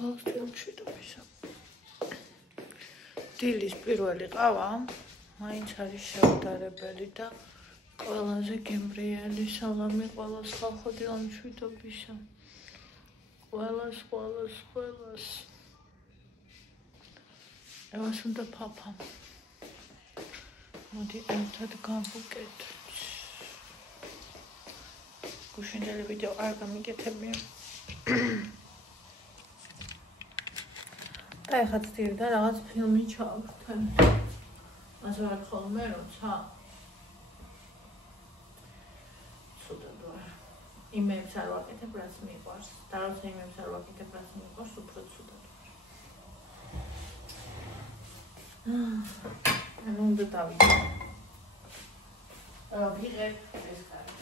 ყველას თელჩიტობისა. დილის პირველი ყავა მაინც არის შევდარებელი და ყველაზე გემრიელი სალამი ყველას ხალხო დილამშვიდობისა. ყველას. ევას უნდა ფაფა. მოდი ერთად გავუკეთოთ. გუშინდელი ვიდეო არ გამიგეთებია. და ეხლა ცდილდა რაღაც ფილმი ჩავხტე. ასე ვარ ხოლმე როცა ცუდად ვარ. იმებს არ ვაკეთებ, რაც მიყვარს. და როცა იმებს არ ვაკეთებ, რაც მიყვარს, უფრო ცუდად ვარ. ანუ უნდა დავიდე. ვიღებ ეს კარი.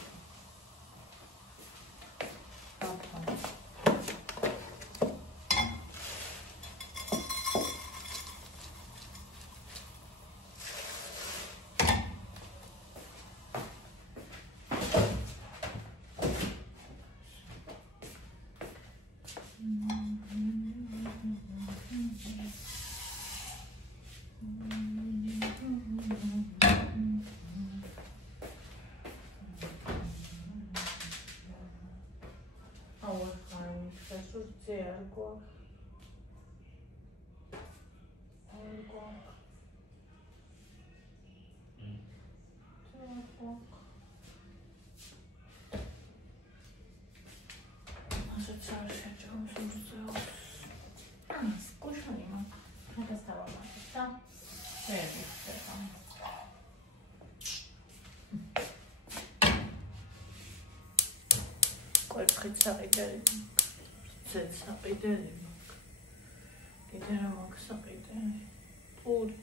საყიდელი საყიდელი კიდე რა მაქვს საყიდელი პური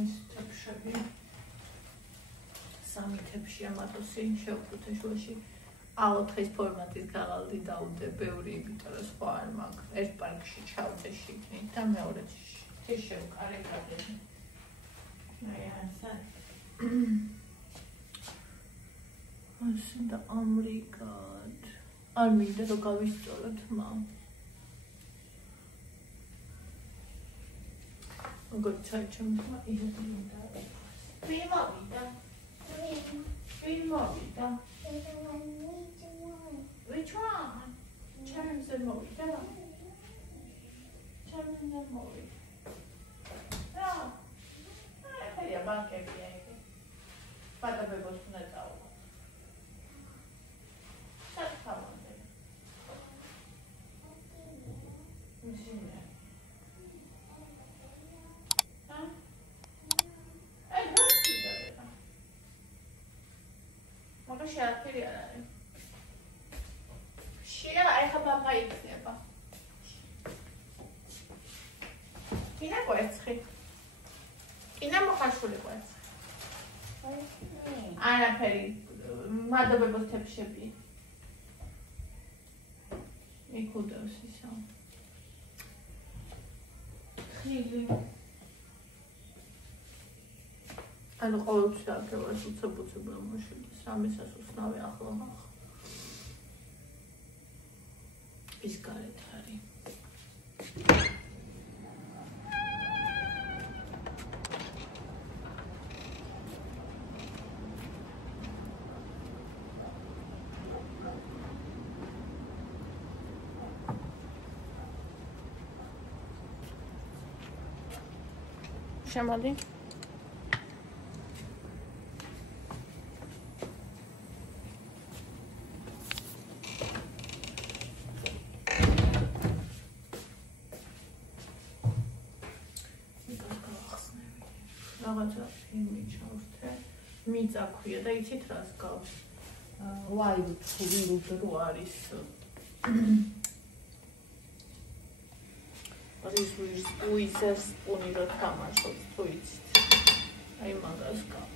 ის თაფშები სამი თაფში ამატოსი შევფუთე შუაში ალოთხის ფორმატის ქაღალდი დაუდე ბევრი იმიტომ რომ სხვა არ მაქვს ერთ პარკში ჩავდე შიგნით და მეორეში ეს შევკარეკადე აი ასე ასე და ამრიგად არ მინდა რომ გავისწოროთ მამ როგორც საჩემო იზრდება ვიმოვიდა which one charms and movie no я банке пьяный пада бегос на тау так хамонде мужчина Могу сейчас перевернуть. Щира, а я хапа поикснеба. Кина коэцхи. Кина мохашули коэцхи. Ана пери. Мадобебос тепшеби. Микудос ისა. ხილი. ანუ ყოველთვის აქებას უცებ-უცებ მოშიდეს. ამისას უსნავი ახლა მახ. ის გარეთ არის. შემოდი. მიწაქვია და იცით რას გავს ლაივ თუ არის არის უიზას პუნი რა თამაშობს თუ იცით აი მაგას გავს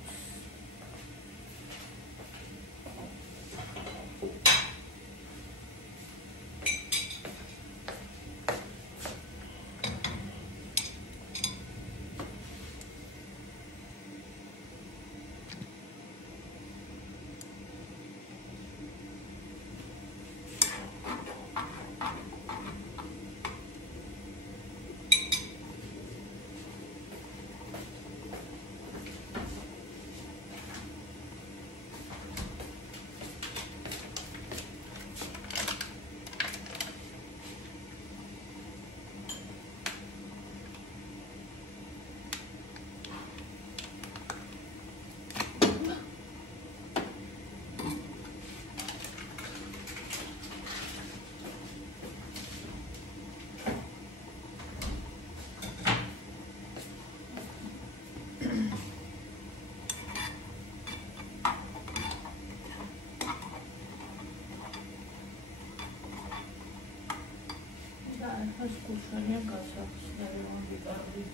ეს კუშანია გასახსნელი ვიდარდი.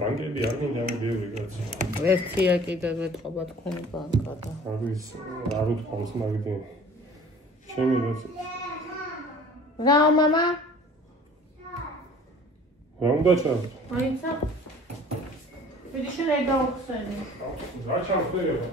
ბანკები არ მინდა ბევრი კაცი. ერთია კიდევ ეთყობა თქვენი ბანკა და არ უთქვამს მაგდენ. ჩემი რა მამა? რა უნდა ჩავთ? აიცა. ვიდი შენ არ დავხსენე. რა ჩავხდება?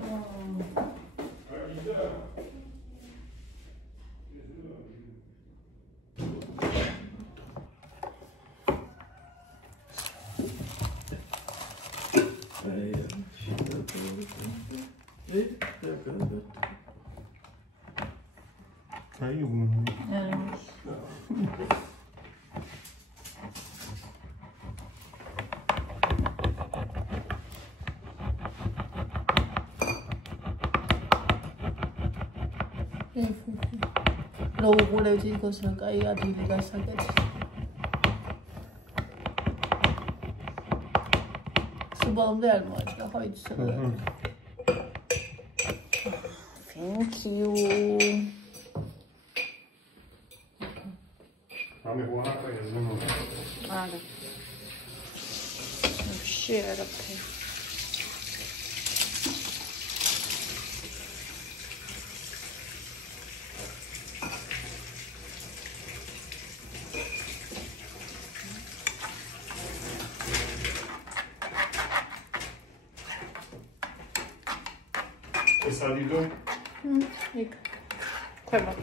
Lo vuole dire cosa che hai a dire la sagazza. Subamde almoçta, haydi sana. Thank you. Mamy buonata e znowu. Ale. Вообще рабки. Სადიდო? იქ. ქვემოთ.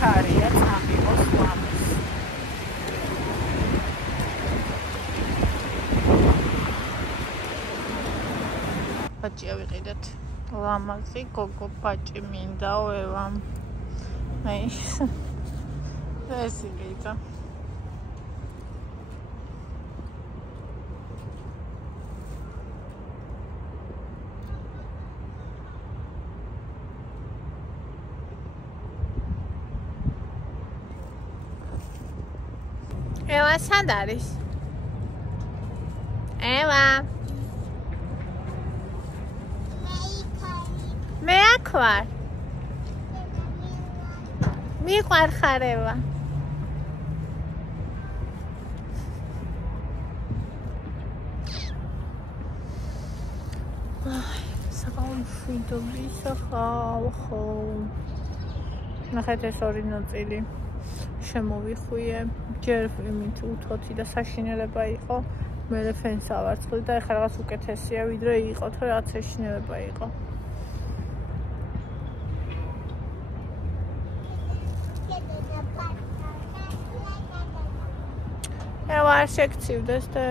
ხარია წამიყოს ლამაზ. ბაჭი ავიყიდეთ. ლამაზი გოგო ბაჭი მინდაო ევამ. ეს იგიცა. ევა სად არის? ევა მე აქ ვარ. მიყვარ ხარ ევა? საღამოშვიდობი სახალხო. ნახეთ ეს ორი ნაწილი შემოვიხვიე. ჯერ იმით უთოთი და საშინელება იყო. მერე ფენს ავარცხლი და ეხლა რაღაც უკეთესია ვიდრე იყო, თუ რაღაც საშინელება იყო. ევა არ შეგცივდეს და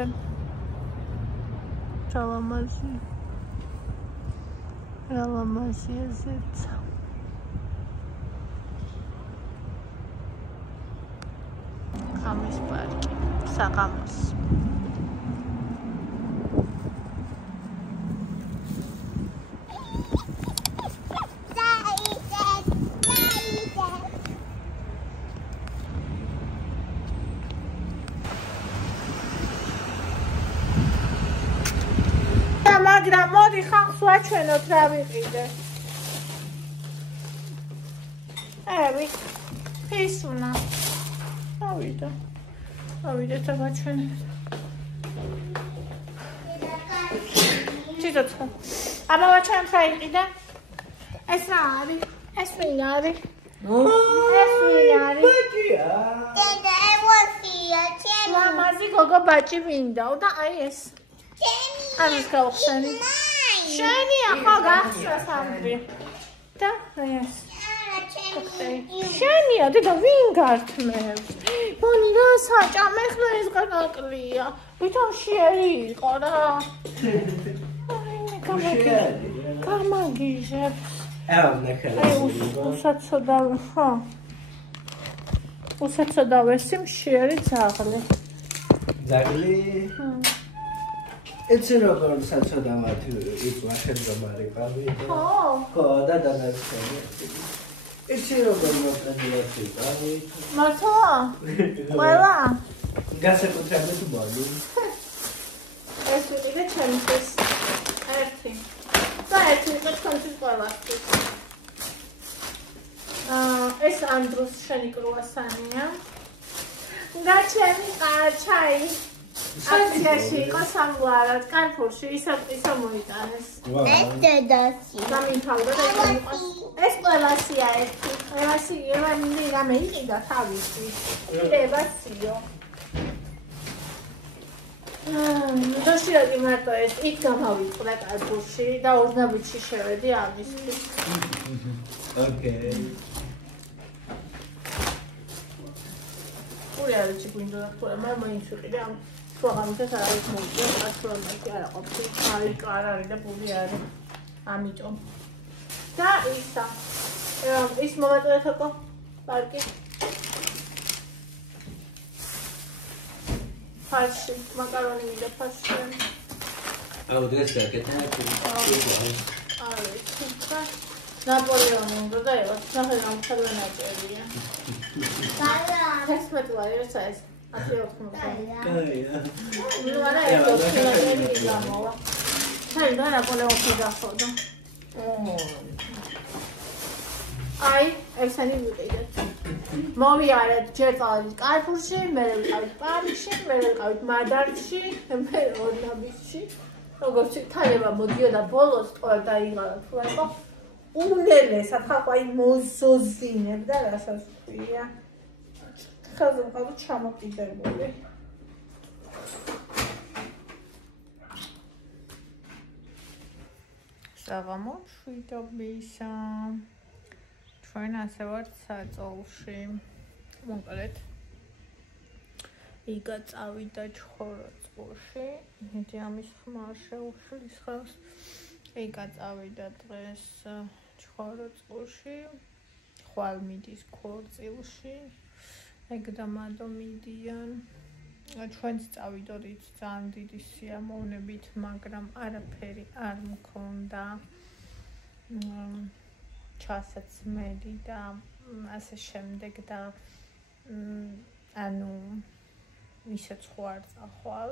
რალამაზი ესეც. ხამის პარკი საღამოს. მაგრამ მოდი ხალხს ვაჩვენოთ რა ვიყიდე. ფისუნა. ავიდეთ და ვაჩვენეთ. ციტოცხა. აბა ვაჩვენოთ რა იყიდე. ეს რა არის? ეს ვინ არის? ეს ვინ არის? ბაჭია. დედა ევოსია, ჩემი. ლამაზი გოგო ბაჭი მინდაო და აი ეს. ჩემი. ამის გავხსენი. შენია ხო გახსნა სანდრი. და აი ეს. შენია დედა ვინ გართმევს? მონი რა საჭამე ხლა ეს განაკლია. ვითომ შეერი იყო რა. გამაგიჟებს. უსაცოდავ ხო? უსაცოდავესი მშიერი ძაღლი. ძაღლი? ეცი როგორ საცოდავად იყო ახერგამარი ყავი? ხო, და დანარჩენი. ეცი როგორ მოწადიათ იყავი? მართლა? ყველა? გასაკუთრებით მოდი. ეს ვიყიდე ჩემთვის. ერთი. და ერთი იყო თქვენთვის ყველასთვის. ეს ანდროს შენი კრუასანია. და ჩემი ჩაი. აქციაში იყო სამლარად, კანფურში, ისო მოიტანეს. ეს დედასი. გამიფავდა და იყოს. ეს ყველასია ერთი. ყველასი ევანი რამე იყიდა თავისი. ევასიო. დაშიადი მარტო ეს იქ გამავიწყდა კანფურში და ორნაბიჯში შევედი ამისთვის. ოკეი. პური არის გვინდოდა თქო, მაგრამ მაინც ვიყიდე ამ სვაღამისას არ არის მოვიდა, ასრომაკი არა ყოფილი, აი კარ არის და პური არის. ამიტომ. და ისა. ის მომაწოდეთ აკო პარკი. ფარში, მაკარონი მინდა ფარში. აუ დღეს გაკეთე. არის. ნაპოლეონი უნდა და ევა, სახე გამხდარა ნაჭერია. გაია. 11 ლარი როცა ეს 180. კაია. ნუ არა ეს 20 ლარი გამოვა. საერთოდ რა ნაპოლეონი გახოდა. აი, ესენი ვიყიდეთ. მოვიარეთ ჯერ წავედით კარფურში, მერე ვიყავით პარკში, მერე ვიყავით მადარში, მერე ორნაბიჯში. როგორც თაიება მოდიოდა ბოლოს თორე დაიღალა თუ რა იყო. უნელესად ხალხი აი მოზოზინებდა რასაც ქვია. ხალხი ყავდა ჩამოკიდებული. საღამო მშვიდობისა. ჩვენ ასე ვართ საწოლში. მოკლედ იგა წავიდა ჩხოროწყურში. მეტი ამის ხმარ შეუშლის ხელს. იგა წავიდა დღეს ჩხოროწყურში. ხვალ მიდის ქორწილში. ეგ და მადო მიდიან. ჩვენც წავიდოდით ძალიან დიდი სიამოვნებით, მაგრამ არაფერი არ მქონდა. ჩასაცმელი და ასე შემდეგ და ანუ ისეც ხო არ წახვალ.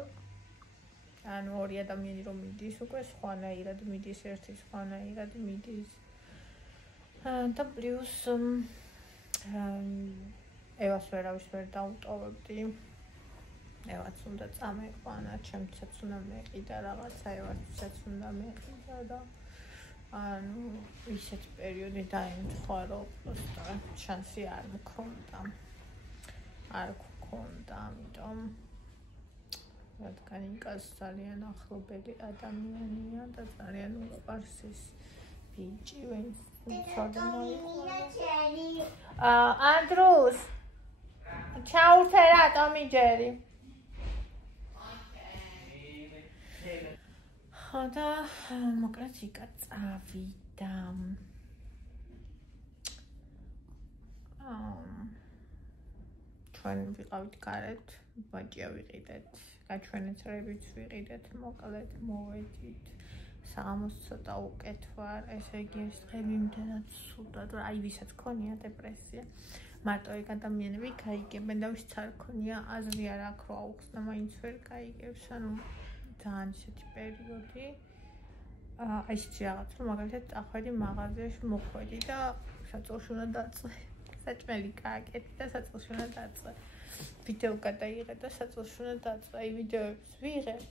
ანუ ორი ადამიანი რომ მიდის, უკვე სხვანაირად მიდის, ერთი სხვანაირად მიდის. და პლუს ევას ვერავის ვერ დაუტოვებდი. ევაც უნდა წამეყვანა, ჩემცაც უნდა მეყიდა რაღაცა, ევაცსაც უნდა მეყიდა და ანუ ისეთ პერიოდი დაემთხვა, რომ შანსი არ მქონდა. ამიტომ რადგან იკას ძალიან ახლობელი ადამიანია და ძალიან უყვარს ეს ბიჭი, ვინც ანდრუს ჩაურთე რატომ იჯერი? და მოკლედ იკა წავიდა. ჩვენ ვიყავით გარეთ, ბაჭია ვიყიდეთ, გაჩვენებაც ვიყიდეთ, მოკლედ მოვედით. საღამოს ცოტა უკეთ ვარ, ესე იგი ეს დღე იმდენად სულდად, რომ აი ვისაც ქონია დეპრესია. მარტო ეგ ადამიანები გაიგებენ და ვისაც არ ქონია აზრი არ აქვს, რომ აუხსნა მაინც ვერ გაიგებს, ანუ ძალიან ისეთი პერიოდი. აი ისეთი რაღაც, რომ მაგალითად წახვედი მაღაზიაში, მოხვედი და საწოლში უნდა დაწვე. საჭმელი გააკეთე და საწოლში უნდა დაწვე. ვიდეო გადაიღე და საწოლში უნდა დაწვე. აი ვიდეოებს ვიღებ.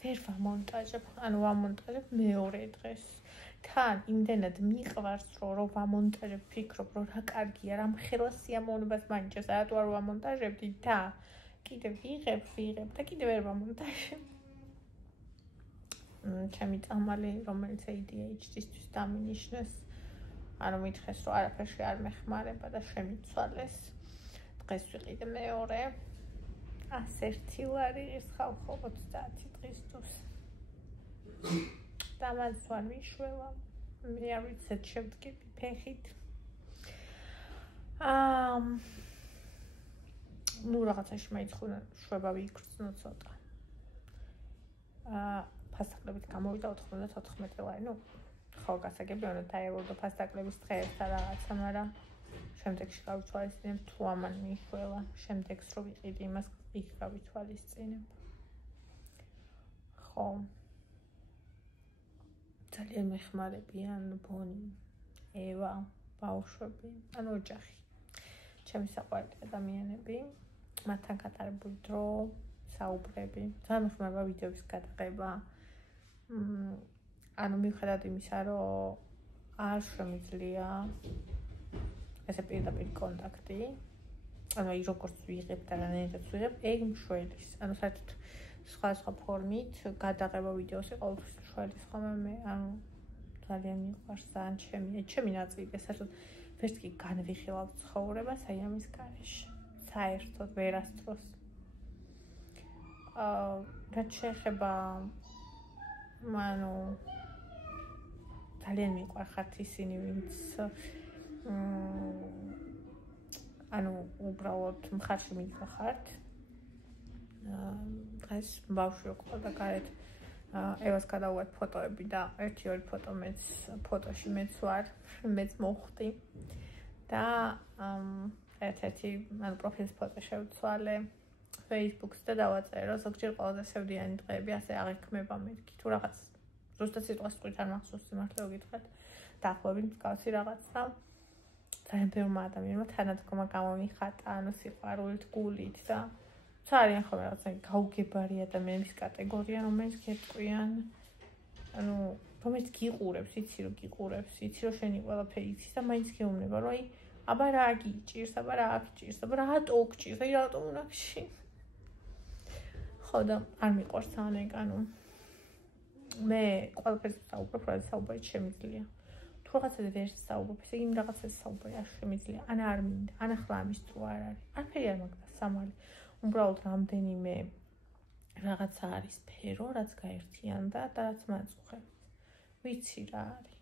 ვერ ვამონტაჟებ, ანუ ვამონტაჟებ მეორე დღეს. თან იმდენად მიყვარს, რომ ვამონტაჟებ, ფიქრობ, რომ რა კარგია, რა მხელა სიამოვნებას მაინჭებს, რატო არ ვამონტაჟებდი და კიდე ვიღებ და კიდე ვერ ვამონტაჟებ. ჩემი წამალი, რომელიც ADHD-ისთვის დამინიშნეს, ანუ მითხეს, რომ არაფერში არ მეხმარება და შემიცვალეს. დღეს ვიყიდე მეორე. 101 ლარი ის ხალხო 30 დღისთვის. და მას ვარ მიშველა. მე არ ვიცი შევდგები ფეხით. ნუ რაღაცაში მაინც ხונה შვება ვიქრძნო ცოტა. ფასტაკლებით გამოვიდა 94 ლარი. ნუ ხო გასაგებია უნდა დაევალო ფასტაკლების დღეებსა რაღაცა, მაგრამ შემდეგში გავიცვალისწინებ თუ ამან მიხველა. შემდეგს რო ვიყიდი იმას იქ გავიცვალისწინებ. ხო. ძალიან მეხმარებიან ბონი, ევა, ბავშვები, ანუ ოჯახი. ჩემი საყვარელი ადამიანები, მათთან გატარებული დრო, საუბრები, ძალიან მეხმარება ვიდეოების გადაღება. ანუ მიუხედავად იმისა, რომ არ შემიძლია ესე პირდაპირ კონტაქტი, ანუ აი როგორც ვიღებ და რანაირად ვიღებ, ეგ მშველის. ანუ საერთოდ სხვა ფორმით გადაღება ვიდეოსი ყოველთვის მშველის ხოლმე მე, ანუ ძალიან მიყვარს ძალიან ჩემი ნაწილი, საერთოდ ვერც კი განვიხილავ ცხოვრებას აი ამის გარეშე. საერთოდ ვერასდროს. რაც შეეხება ანუ ძალიან მიყვარხართ ისინი, ვინც ანუ უბრალოდ მხარში მიგახართ. დღეს ბავშვი ყავდა გარეთ. ევას გადავუვართ ფოტოები და 1-2 ფოტოში მეც ვარ, მეც მოხვდი. და ერთ-ერთი ანუ პროფილის ფოტო შევცვალე Facebook-ს და დავაწერე, რომ ზოგჯერ ყველაზე სევდიანი დღეები ასე აღიქმება მეთქი. თუ რაღაც ზუსტად სიტყვას ვიტყვით არ მახსოვს სიმართლე გითხრათ. დაახლოებით მსგავსი რაღაცა. ძალიან ბევრმა ადამიანმა თანადგომა გამომიხატა, ანუ სიყვარულით, გულით და ძალიან ხოლმე რაღაცა გაუგებარი ადამიანების კატეგორია, რომელიც გეტყვიან, ანუ რომელიც გიყურებს, იცი რომ გიყურებს, იცი რომ შენი ყველაფერი იცის და მაინც გეუბნება, რომ აი აბა რა გიჭირს, აბა რა გჭირს, აბა რატო გჭირს, აი რატომ უნდა გჭირს. ხო და არ მიყვარს ძალიან, ანუ მე ყველაფერს ვსაუბრობ, რაც საუბარი შემიძლია. თუ რაღაცაზე ვერ ვსაუბრობ, ესე იგი იმ რაღაცაზე საუბარი არ შემიძლია, ან არ მინდა, ან ახლა ამის თუ არ არის. არაფერი არ მაგდა სამალი. უბრალოდ რამდენიმე რაღაცა არის სფერო, რაც გაერთიანდა და რაც მაწუხებს. ვიცი რა არის.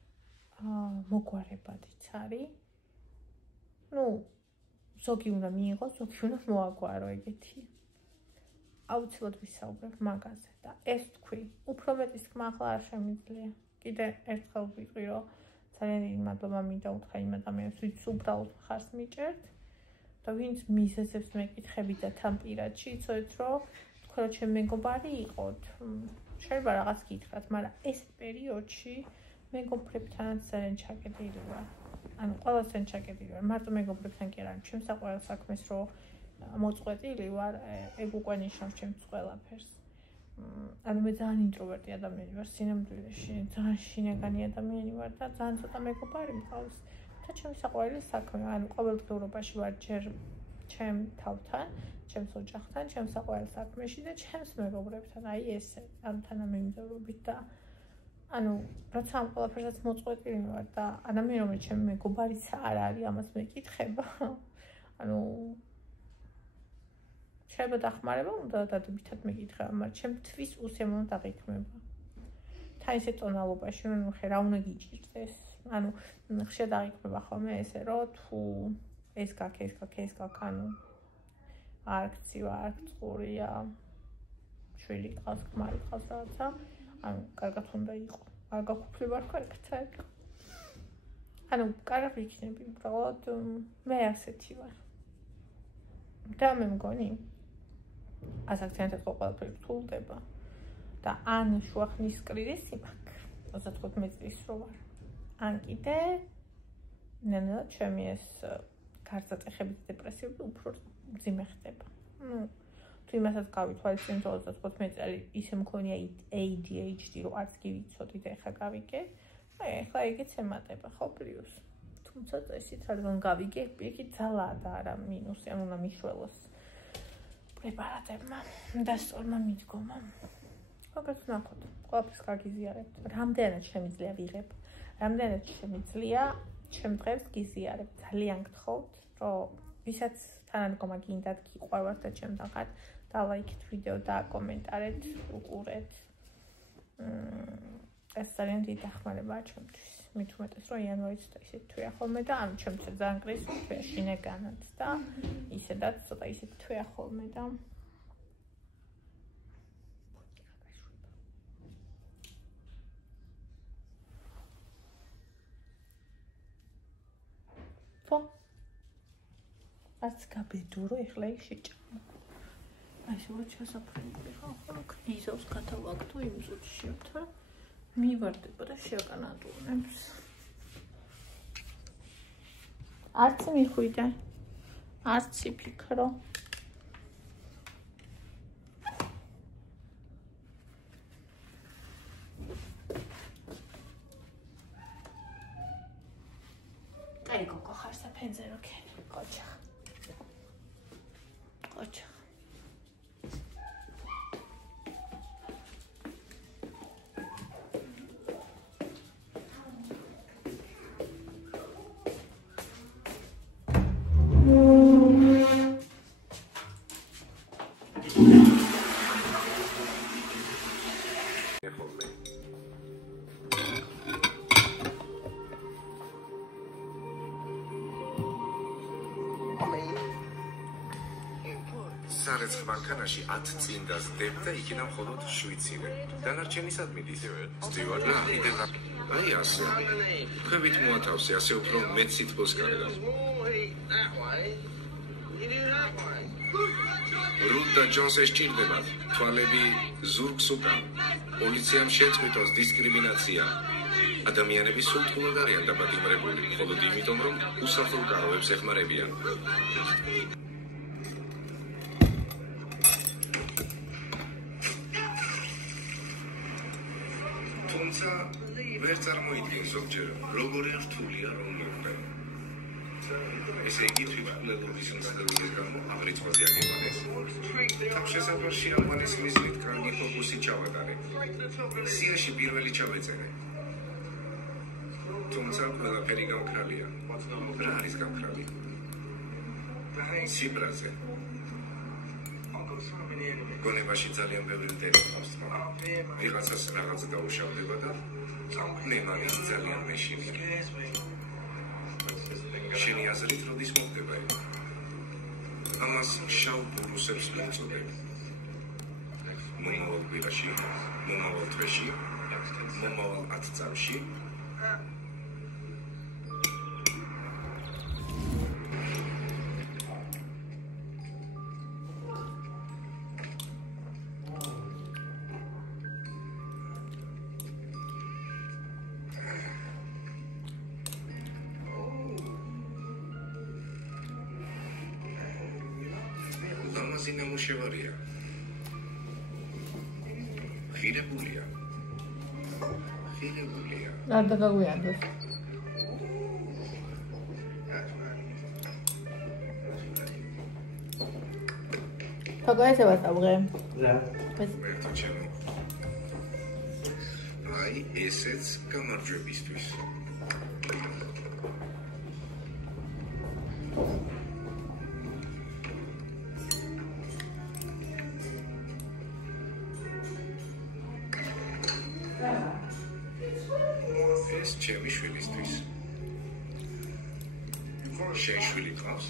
მოგვარებადიც არის. ზოგი უნდა მიიღო, ზოგი უნდა მოაგვარო ეგეთი. აუცილებლად ვისაუბრებ მაგაზე და ეს თქვი, უფრო მეტის თქმა ახლა არ შემიძლია. კიდე ერთხელ ვიტყვი, რომ ძალიან დიდი მადლობა მინდა უთხრა იმ ადამიანებს, ვინც უბრალოდ ხარს მიჭერთ და ვინც მიზეზებს მეკითხებით და თან პირადში იცოდეთ, რომ თქვენ რომ ჩემი მეგობარი იყოთ. შეიძლება რაღაც გითხრათ, მაგრამ ეს პერიოდში მეგობრებთანაც ძალიან ჩაკეტილი ვარ. ანუ ყველასთან ჩაკეტილი ვარ. მარტო მეგობრებთან კი არა, ჩემს საყვარელ საქმეს რომ მოწყვეტილი ვარ, ეგ უკვე ნიშნავს ჩემს ყველაფერს. ანუ მე ძალიან ინტროვერტი ადამიანი ვარ სინამდვილეში, ძალიან შინაგანი ადამიანი ვარ და ძალიან ცოტა მეგობარი მყავს. და ჩემს საყვარელი საქმე, ანუ ყოველდღიურობაში ვარ ჯერ ჩემ თავთან, ჩემს ოჯახთან, ჩემს საყვარელ საქმეში და ჩემს მეგობრებთან. აი ესე, ანუ თანამიმდევრობით და ანუ როცა ამ ყველაფერსაც მოწყვეტილი ვარ და ადამიანი რომელიც ჩემი მეგობარიც არ არის, ამას მეკითხება. ანუ შეიძლება დახმარება უნდა დადებითად მეკითხება, მაგრამ ჩემთვის უსიამოვნო დაღიქმება. თან ისე ტონალობაში, ანუ რა უნდა გიჭირდეს. ანუ ხშირად დაღიქმება ხოლმე ესე, რომ თუ ეს გაქ, ანუ არ გცივა, არ გწყურია, შვილი ყავს, ქმარი ყავს რაღაცა. ანუ კარგად უნდა იყო. არ გაგუფლება არ კარგად იყო. ანუ კარგი იქნები, უბრალოდ მე ასეთი ვარ. და მე მგონი ასაკცენტად ყველაფერი რთულდება. და ან შუახნის კრიზისი მაქვს, 35 წლის რო ვარ. ან კიდე ნელა ჩემი ეს გარდაწეხებით დეპრესიები უფრო მძიმე ხდება. თუ იმასაც გავითვალისწინებ 35 წელი ისე მქონია ADHD რომ არც კი ვიცოდი და ეხლა გავიგე. ეხლა ეგეც ემატება ხო პლუს. თუმცა წესით რადგან გავიგე, პირიქით ძალაა და არა მინუსი, ანუ უნდა მიშველოს პრეპარატებმა და სწორმა მიდგომამ. მაგას ნახოთ, ყველაფერს გაგიზიარებთ. რამდენად შემიძლია ვიღებ, რამდენად შემიძლია ჩემ დღეს გიზიარებ. ძალიან გთხოვთ, რომ ვისაც თანადგომა გინდათ, გიყვარვათ და ჩემთან ხართ, დალაიქეთ ვიდეო და კომენტარეთ, უყურეთ. ეს ძალიან დიდი დახმარებაა ჩემთვის. მით უმეტეს რომ იანვარიც და ისეთ თვეა ხოლმე და ანუ ჩემთვის ძალიან კრიზისი თვეა შინაგანად და ისედაც ცოტა ისეთ თვეა ხოლმე და არც გაბედურო ეხლა ის შეჭამა. აი შევარ ჩასაფრენები ხო? იზავს გადავაგდო იმ წუთში თორე მივარდება და შეაკანატუნებს. არც მიხვიდა. არც ფიქრო. აი გოგო ხარ საფენზე რო ქენი. ყოჩა. ყოჩა. სარეცხ მანქანაში 10 წინდას დებ და იქიდან მხოლოდ შვიცინე. დანარჩენისად მიდის. სტივარ და კიდევ აი ასე. ხვევით მოათავსე, ასე უფრო მეც სითბოს კარგავს. რუდ და ჯონს ესჭირდებათ. თვალები ზურგს უკან. პოლიციამ შეწყვიტოს დისკრიმინაცია. ადამიანები სულთნოდ არიან დაბადიმრებული, მხოლოდ იმიტომ, რომ უსაფრთხო კაროებს ეხმარებიან. თუმცა ვერ წარმოიდგენ ზოგჯერ როგორი რთულია რომ მოვყე. ესე იგი თვითმკვლელობის მცდელობის გამო აღრიცხვაზე აგებანეს. თავშესაფარში ამანის მიზნით კარგი ფოკუსი ჩავატარე. სიაში პირველი ჩავეწერე. თუმცა ყველაფერი გამქრალია. რა არის გამქრალი? სიბრაზე. გონებაში ძალიან ბევრი მტერი ყავს. ვიღაცას რაღაცა დაუშავდება და მე მაგის ძალიან მეშინია. შენი აზრით როდის მოხდება? ამას შავ ბურუსებს მოწოდებ. მომავალ კვირაში, მომავალ თვეში, მომავალ 10 წამში. ნამუშევარია. ხილებულია. არ დაგაგვიანდეს. თოგაესე ვასწავლე. რა? ერთო ჩემო. აი, ესეც გამარჯვებისთვის. ჩემი შვილისთვის. შენ შვილი ყავს?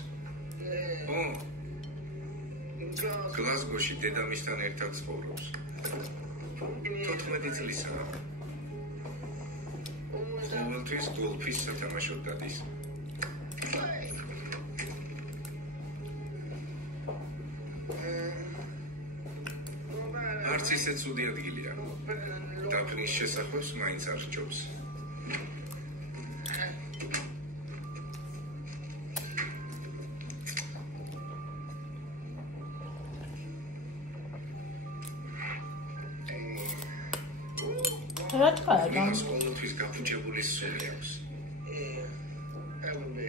გლაზგოში დედამისთან ერთად ცხოვრობს. 14 წლისაა. ყოველთვის გოლფის სათამაშოდ დადის. არც ისე ცუდი ადგილია. დაფნის შესახვევს მაინც არ სჯობს. Raczkałem. Skądś gapuczebuli suniaus.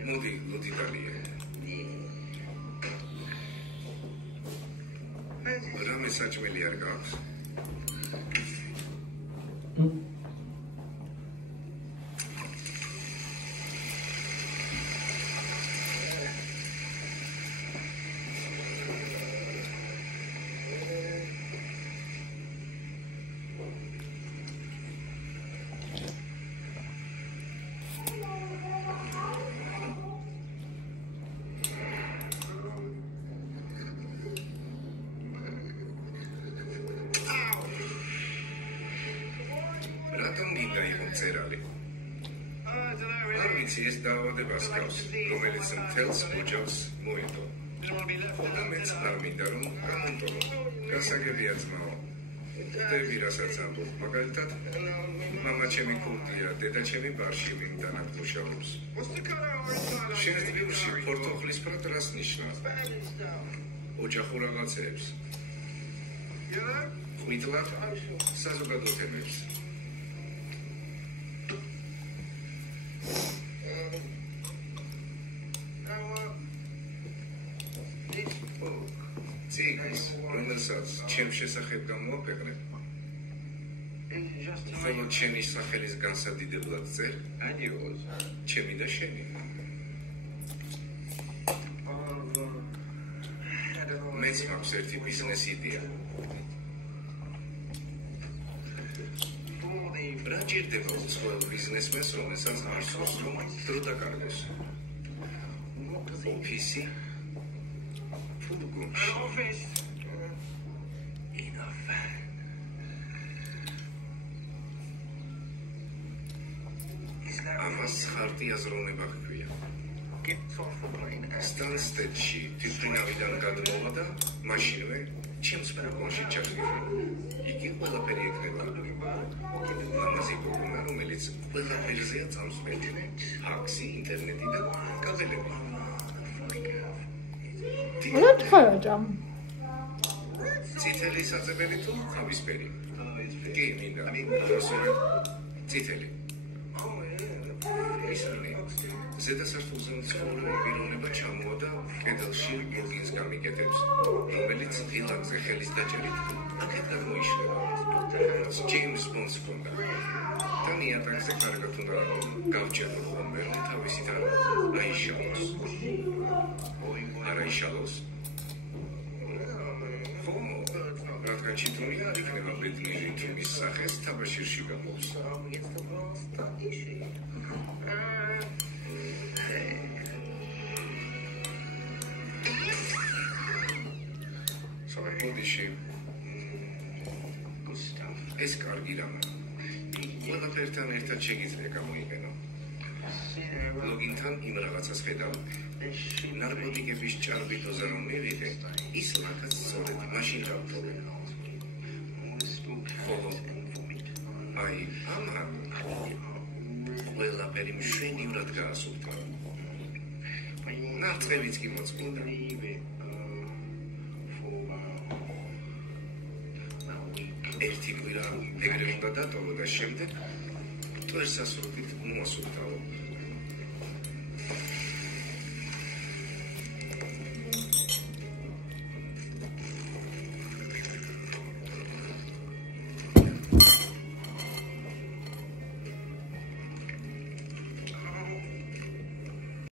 Mudi dalie. Rame saçmeli argaps. ეს დაავადებას გავს, რომელიც მთელს ოჯახს მოედო. და მეც არ მინდა რომ გამონტოლო. გასაგებია ძმაო. ხდები რასაც ამბობ, მაგალითად, მამა ჩემი ქურდია, დედა ჩემი ბარში მიმდანად მუშაობს. შენ თბილისში პორტოხლის ფრად რას ნიშნავს? ოჯახურ რაღაცებს. ხვითლად საზოგადო თემებს. ჩემ შესახებ გამოაქვეყნებ. ხოლო ჩემი სახელის განსადიდებლად წერ, ჩემი და შენი. მეც მაქვს ერთი ბიზნეს იდეა. რა ჭირდება უცხოელ ბიზნესმენს, რომელსაც არ სურს რომ დრო დაკარგოს? ოფისი, ფულგუნში. ამას ხარტი აზროვნება ჰქვია. სტანსტედში თვითმფრინავიდან გადმოვა და მაშინვე ჩემს ფურგონში ჩახვიდა. იგი ყველაფერი ეკრება. ლამაზი გოგონა, რომელიც ყველაფერზეა წამსვლელი. ფაქსი, ინტერნეტი და კაბელები. რა თქვა? წითელი საწებელი თუ ხავისფერი? კი, მინდა. წითელი. ისინი ზედასართულზე მცხოვრები პიროვნება ჩამოადა კედელში ლოგინს გამიკეთებს, რომელიც ღილაკზე ხელის დაჭერით აქეთ გადმოიშლება. ჯეიმს ბონდს ჰქონდა. და ნიატაკზე კარგად უნდა გავჭერო ხოლმე, რომ თავისით არ აიშალოს. არ აიშალოს. რადგან ჩიტონი არ იქნება ბედნიერი თუ მის სახეს თაბაშირში გამოუს. ბოდიში ეს კარგი რამაა. ყველაფერთან ერთად შეგიძლია გამოიყენო. ლოგინთან იმ რაღაცას ხედავ. ნარკოტიკების ჭარბი დოზა რომ მივიღე, ის ლაკაც სწორედ მაშინ გავთხოვე. ხოლო აი ამან ყველაფერი მშვენივრად გაასუფთა. ნარწყებიც კი მოწმინდა. ერთი კვირა ეგრე უნდა დატოვო და შემდეგ ტვერსასრუტით მოასუფთავო.